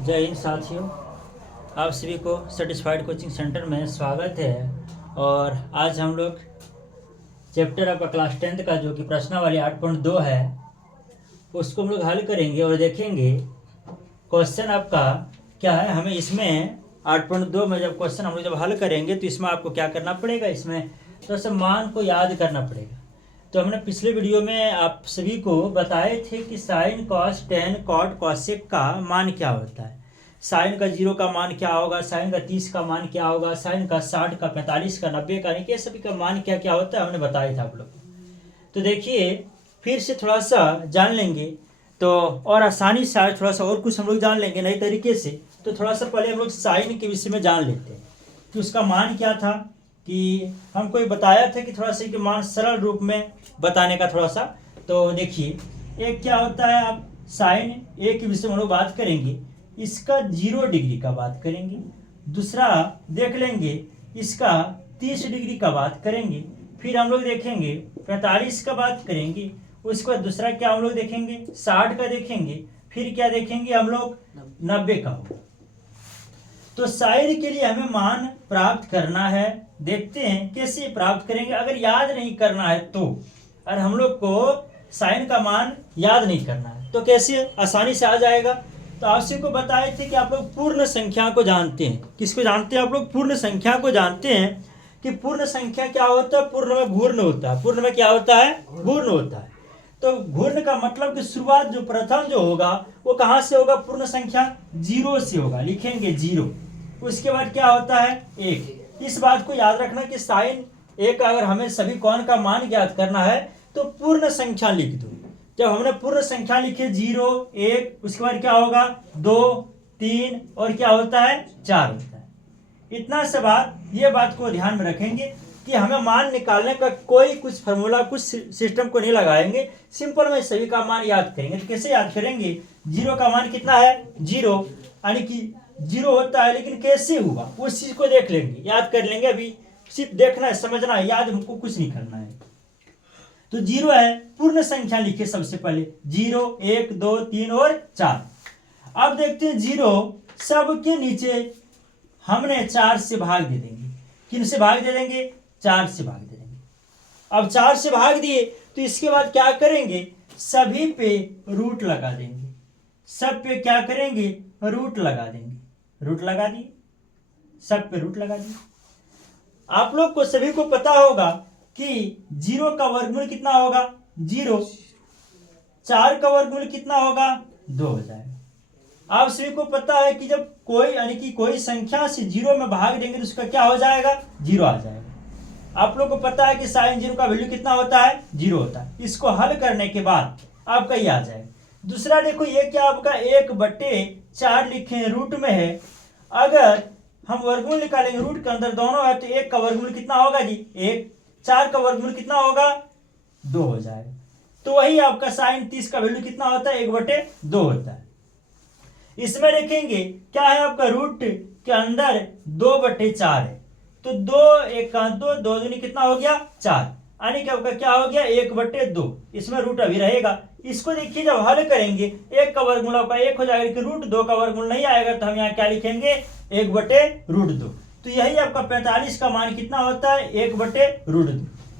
जय हिंद साथियों, आप सभी को सेटिस्फाइड कोचिंग सेंटर में स्वागत है। और आज हम लोग चैप्टर आपका क्लास 10th का जो कि प्रश्नावली 8.2 है उसको हम लोग हल करेंगे और देखेंगे क्वेश्चन आपका क्या है। हमें इसमें 8.2 में जब क्वेश्चन हम लोग जब हल करेंगे तो इसमें आपको क्या करना पड़ेगा, इसमें तो सब मान को याद करना पड़ेगा। तो हमने पिछले वीडियो में आप सभी को बताए थे कि sine cos tan cot cosec का मान क्या होता है। साइन का 0 का मान क्या होगा, साइन का 30 का मान क्या होगा, साइन का 60 का 45 का 90 का, ये सभी का मान क्या क्या होता है हमने बताया था आप लोग को। तो देखिए फिर से थोड़ा सा जान लेंगे तो और आसानी से आज थोड़ा सा और कुछ हम लोग जान लेंगे नए तरीके से। तो थोड़ा सा पहले हम लोग साइन के विषय में जान लेते हैं कि उसका मान क्या था, कि हमको ये बताया था कि थोड़ा सा कि मान सरल रूप में बताने का थोड़ा सा। तो देखिए एक क्या होता है, आप साइन ए के विषय में हम लोग बात करेंगे, इसका 0 डिग्री का बात करेंगे। दूसरा देख लेंगे इसका 30 डिग्री का बात करेंगे। फिर हम लोग देखेंगे 45 का बात करेंगे। उसके बाद दूसरा क्या हम लोग देखेंगे 60 का देखेंगे। फिर क्या देखेंगे हम लोग 90 का होगा। तो साइन के लिए हमें मान प्राप्त करना है। देखते हैं कैसे प्राप्त करेंगे। अगर याद नहीं करना है तो, और हम लोग को साइन का मान याद नहीं करना है तो कैसे आसानी से आ जाएगा। तो आपसे को बताए थे कि आप लोग पूर्ण संख्या को जानते हैं। किसको जानते हैं आप लोग? पूर्ण संख्या को जानते हैं कि पूर्ण संख्या क्या होता है, पूर्ण में घूर्ण होता है। पूर्ण में क्या होता है? घूर्ण होता है। तो घूर्ण का मतलब कि शुरुआत जो प्रथम जो होगा वो कहां से होगा? पूर्ण संख्या 0 से होगा। लिखेंगे 0। उसके बाद क्या होता है? 1। इस बात को याद रखना कि साइन एक अगर हमें सभी कौन का मान ज्ञात करना है तो पूर्ण संख्या लिख दो। जब हमने पूर्ण संख्या लिखे 0 1, उसके बाद क्या होगा 2 3 और क्या होता है 4 होता है। इतना से बात ये बात को ध्यान में रखेंगे कि हमें मान निकालने का कोई कुछ फॉर्मूला कुछ सिस्टम को नहीं लगाएंगे, सिंपल में सभी का मान याद करेंगे। तो कैसे याद करेंगे? 0 का मान कितना है? 0, यानी कि 0 होता है, लेकिन कैसे हुआ उस चीज को देख लेंगे, याद कर लेंगे। अभी सिर्फ देखना है, समझना है, याद हमको कुछ नहीं करना है। तो 0 है, पूर्ण संख्या लिखे सबसे पहले 0 1 2 3 और 4। अब देखते हैं 0 सबके नीचे हमने 4 से भाग दे देंगे। किन से भाग दे देंगे? 4 से भाग दे देंगे। अब 4 से भाग दिए तो इसके बाद क्या करेंगे? सभी पे रूट लगा देंगे। सब पे क्या करेंगे? रूट लगा देंगे। रूट लगा दिए, सब पे रूट लगा दिए। आप लोग को सभी को पता होगा कि 0 का वर्गमूल कितना होगा? 0। 4 का वर्गमूल कितना होगा? 2 हो जाएगा। आप सभी को पता है कि जब कोई यानी कि कोई संख्या से 0 में भाग देंगे तो उसका क्या हो जाएगा? 0 आ जाएगा। आप लोग को पता है कि साइन 0 का वैल्यू कितना होता है? 0 होता है। इसको हल करने के बाद आपका ये आ जाएगा। दूसरा देखो ये क्या आपका 1/4 लिखे रूट में है। अगर हम वर्गमूल निकालेंगे रूट के अंदर दोनों है तो 1 का वर्गमूल कितना होगा जी? 1। 4 का वर्गमूल कितना होगा? 2 हो जाएगा। तो वही आपका साइन 30 का वैल्यू कितना होता है? 1/2 होता है। इसमें देखेंगे क्या है आपका रूट के अंदर 2/4 है। तो 2 1 का 2, 2 दूनी कितना हो गया? 4, यानी कि आपका क्या हो गया? 1/2। इसमें रूट अभी रहेगा। इसको देखिए जब हल करेंगे 1 का वर्गमूल आपका 1 हो जाएगा, लेकिन रूट 2 का वर्गमूल नहीं आएगा तो हम यहाँ क्या लिखेंगे? 1/√2। तो यही आपका 45 का मान कितना होता है? 1/√2।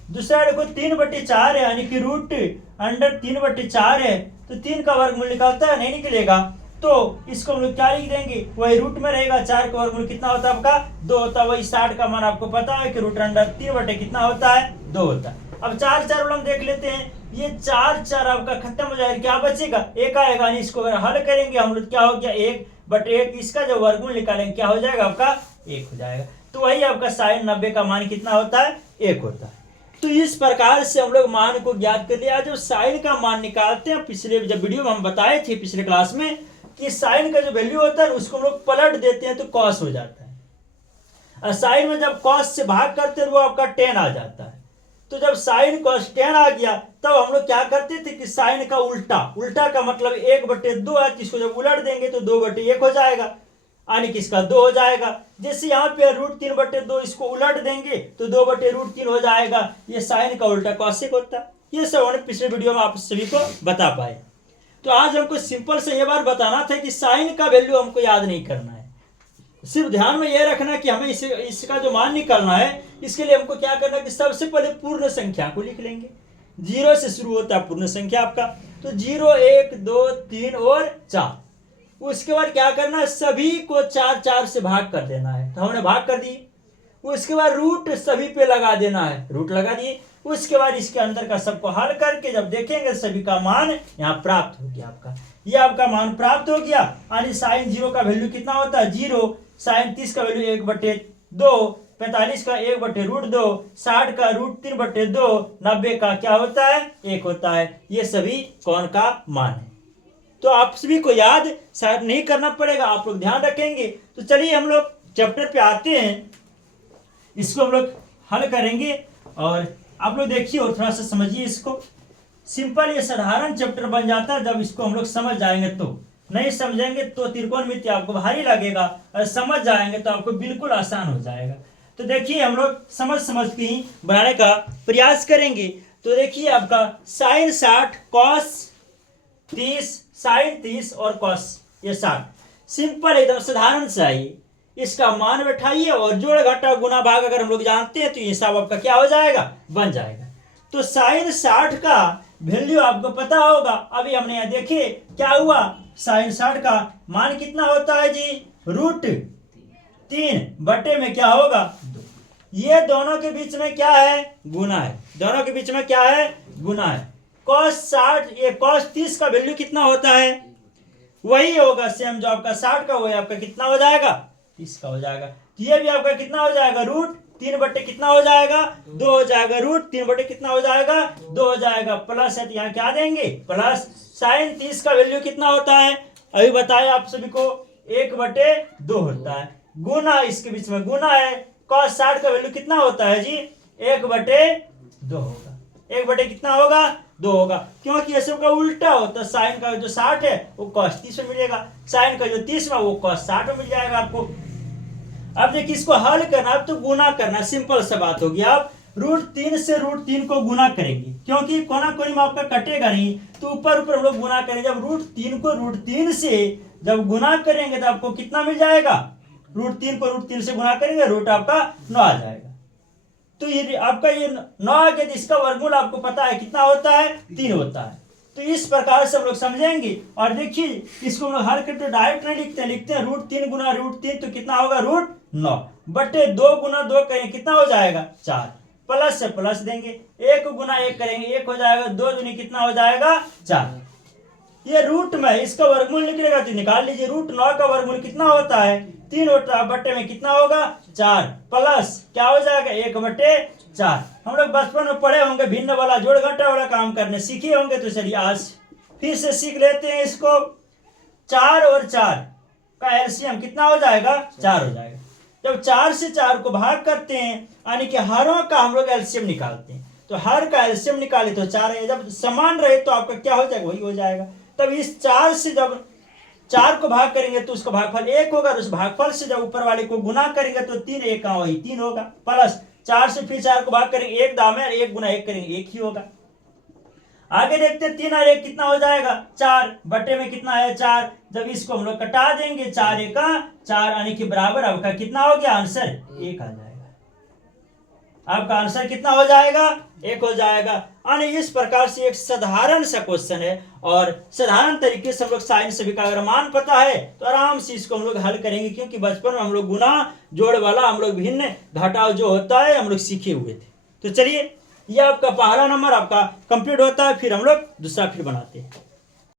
दूसरा देखो 3/4 है, यानी कि रूट अंडर 3/4 है तो 3 का वर्गमूल निकालता है, नहीं निकलेगा। तो इसको हम लोग क्या लिख देंगे? वही रूट में रहेगा। 4 का वर्गमूल कितना होता है आपका? 2 होता है। वही 60 का मान आपको पता है कि रूट अंडर 3 कितना होता है? 2 होता है। अब 4 4 हम देख लेते हैं। ये 4 4 आपका खत्म हो जाएगा, क्या बचेगा? 1 आएगा। इसको अगर हल करेंगे हम लोग क्या हो गया? 1/1। इसका जो वर्गमूल निकालेंगे क्या हो जाएगा आपका? 1 हो जाएगा। तो वही आपका साइन 90 का मान कितना होता है? 1 होता है। तो इस प्रकार से हम लोग मान को ज्ञात कर लिया। जो साइन का मान निकालते हैं, पिछले जब वीडियो में हम बताए थे पिछले क्लास में कि साइन का जो वैल्यू होता है उसको हम लोग पलट देते हैं तो कॉस हो जाता है। और साइन में जब कॉस से भाग करते हैं वो आपका 10 आ जाता है। तो जब साइन कॉस 10 आ गया तब हम लोग क्या करते थे कि साइन का उल्टा, उल्टा का मतलब 1/2 है, जिसको जब उलट देंगे तो 2/1 हो जाएगा, यानी कि इसका 2 हो जाएगा। जैसे यहाँ पे √3/2 इसको उलट देंगे तो 2/√3 हो जाएगा। ये साइन का उल्टा कॉसेक होता है। ये सब हमने पिछले वीडियो में आप सभी को बता पाए। तो आज हमको सिंपल से ये बार बताना था कि साइन का वैल्यू हमको याद नहीं करना है, सिर्फ ध्यान में ये रखना कि हमें इसका जो मान निकालना है, इसके लिए हमको क्या करना है कि सबसे पहले पूर्ण संख्या को लिख लेंगे। 0 से शुरू होता है पूर्ण संख्या आपका, तो 0 1 2 3 और 4। उसके बाद क्या करना है, सभी को 4 4 से भाग कर देना है, तो हमने भाग कर दी। उसके बाद रूट सभी पे लगा देना है, रूट लगा दिए। उसके बाद इसके अंदर का सबको हल करके जब देखेंगे सभी का मान यहाँ प्राप्त हो गया आपका, ये आपका मान प्राप्त हो गया। यानी साइन 0 का वैल्यू कितना होता है 0, साइन 30 का वैल्यू 1/2, 45 का 1/√2, 60 का √3/2, 90 का क्या होता है 1 होता है। ये सभी कौन का मान है, तो आप सभी को याद शायद नहीं करना पड़ेगा, आप लोग ध्यान रखेंगे। तो चलिए हम लोग चैप्टर पे आते हैं, इसको हम लोग हल करेंगे और आप लोग देखिए और थोड़ा सा समझिए इसको। सिंपल ये साधारण चैप्टर बन जाता है जब इसको हम लोग समझ जाएंगे, तो नहीं समझेंगे तो त्रिकोणमिति आपको भारी लगेगा, और समझ जाएंगे तो आपको बिल्कुल आसान हो जाएगा। तो देखिए हम लोग समझ के ही बनाने का प्रयास करेंगे। तो देखिए आपका साइन 60 कॉस 30, साइन 30 और कॉस ये 60, सिंपल एकदम साधारण सा ही इसका मान बैठाइए और जोड़ घटा गुना भाग अगर हम लोग जानते हैं तो ये हिसाब आपका क्या हो जाएगा बन जाएगा। तो साइन 60 का वैल्यू आपको पता होगा, अभी हमने यहाँ देखे क्या हुआ, साइन 60 का मान कितना होता है जी √3 बटे में क्या होगा 2। ये दोनों के बीच में क्या है गुना है, दोनों के बीच में क्या है गुना है। कॉस 60 ये कॉस 30 का वैल्यू कितना होता है वही होगा सेम जो आपका 60 का, वही आपका कितना हो जाएगा 30 का हो जाएगा। तो ये भी आपका कितना हो जाएगा √3 बटे कितना हो जाएगा 2 हो जाएगा, √3 बटे कितना हो जाएगा 2 हो जाएगा, प्लस है तो यहाँ क्या देंगे प्लस। साइन 30 का वैल्यू कितना होता है अभी बताया आप सभी को 1/2 होता है, गुना इसके बीच में गुना है। कॉस 60 का वैल्यू कितना होता है जी 1/2 होगा, 1 बटे कितना होगा 2 होगा, क्योंकि ये सब का उल्टा होता है। साइन का जो 60 है वो कॉस 30 में मिलेगा, साइन का जो 30 में वो कॉस 60 में मिल जाएगा आपको। अब देखिए इसको हल करना, अब तो गुना करना, सिंपल सा बात होगी। आप √3 से √3 को गुना करेंगे, क्योंकि कोना कोनी में आपका कटेगा नहीं, तो ऊपर ऊपर हम लोग गुना करेंगे। जब √3 को √3 से जब गुना करेंगे तो आपको कितना मिल जाएगा, √3 को √3 से गुना करेंगे रूट आपका 9 आ जाएगा। तो ये आपका ये 9 आ गया, तो इसका वर्गमूल आपको पता है कितना होता है 3 होता है। तो इस प्रकार से हम लोग समझेंगे। और देखिए इसको हम लोग हल करते तो डायरेक्ट नहीं लिखते हैं √3 गुना √3 तो कितना होगा √9 बटे 2 गुना 2 करेंगे कितना हो जाएगा 4, प्लस से प्लस देंगे, 1 गुना 1 करेंगे 1 हो जाएगा, 2 दूनी कितना हो जाएगा 4। ये रूट में इसका वर्गमूल निकलेगा तो निकाल लीजिए, √9 का वर्गमूल कितना होता है 3 होता है, बटे में कितना होगा 4, प्लस क्या हो जाएगा 1/4। हम लोग बचपन में पढ़े होंगे भिन्न वाला जोड़ घटा वाला काम करने सीखे होंगे, तो चलिए आज फिर से सीख लेते हैं इसको। 4 और 4 का एलसीएम कितना हो जाएगा 4 हो जाएगा। जब 4 से 4 को भाग करते हैं यानी कि हरों का हम लोग एलसीएम निकालते हैं, तो हर का एलसीएम निकाले तो 4 है, जब समान रहे तो आपका क्या हो जाएगा वही हो जाएगा। तब इस 4 से जब 4 को भाग करेंगे तो उसका भागफल 1 होगा, उस भागफल से जब ऊपर वाले को गुना करेंगे तो 3 1 का वही 3 होगा, प्लस 4 से फिर 4 को भाग करेंगे 1 दाम है, 1 गुना 1 करेंगे 1 ही होगा। आगे देखते हैं 3 और 1 कितना हो जाएगा 4, बटे में कितना है 4, जब इसको हम लोग कटा देंगे 4 1 4 यानी कि बराबर आपका कितना हो गया आंसर 1 आ जाएगा। आपका आंसर कितना हो जाएगा 1 हो जाएगा। यानी इस प्रकार से एक साधारण सा क्वेश्चन है और साधारण तरीके से हम लोग साइन सभी का अगर मान पता है तो आराम से इसको हम लोग हल करेंगे, क्योंकि बचपन में हम लोग गुना जोड़ वाला हम लोग भिन्न घटाव जो होता है हम लोग सीखे हुए थे। तो चलिए ये आपका पहला नंबर आपका कंप्लीट होता है, फिर हम लोग दूसरा फिर बनाते हैं।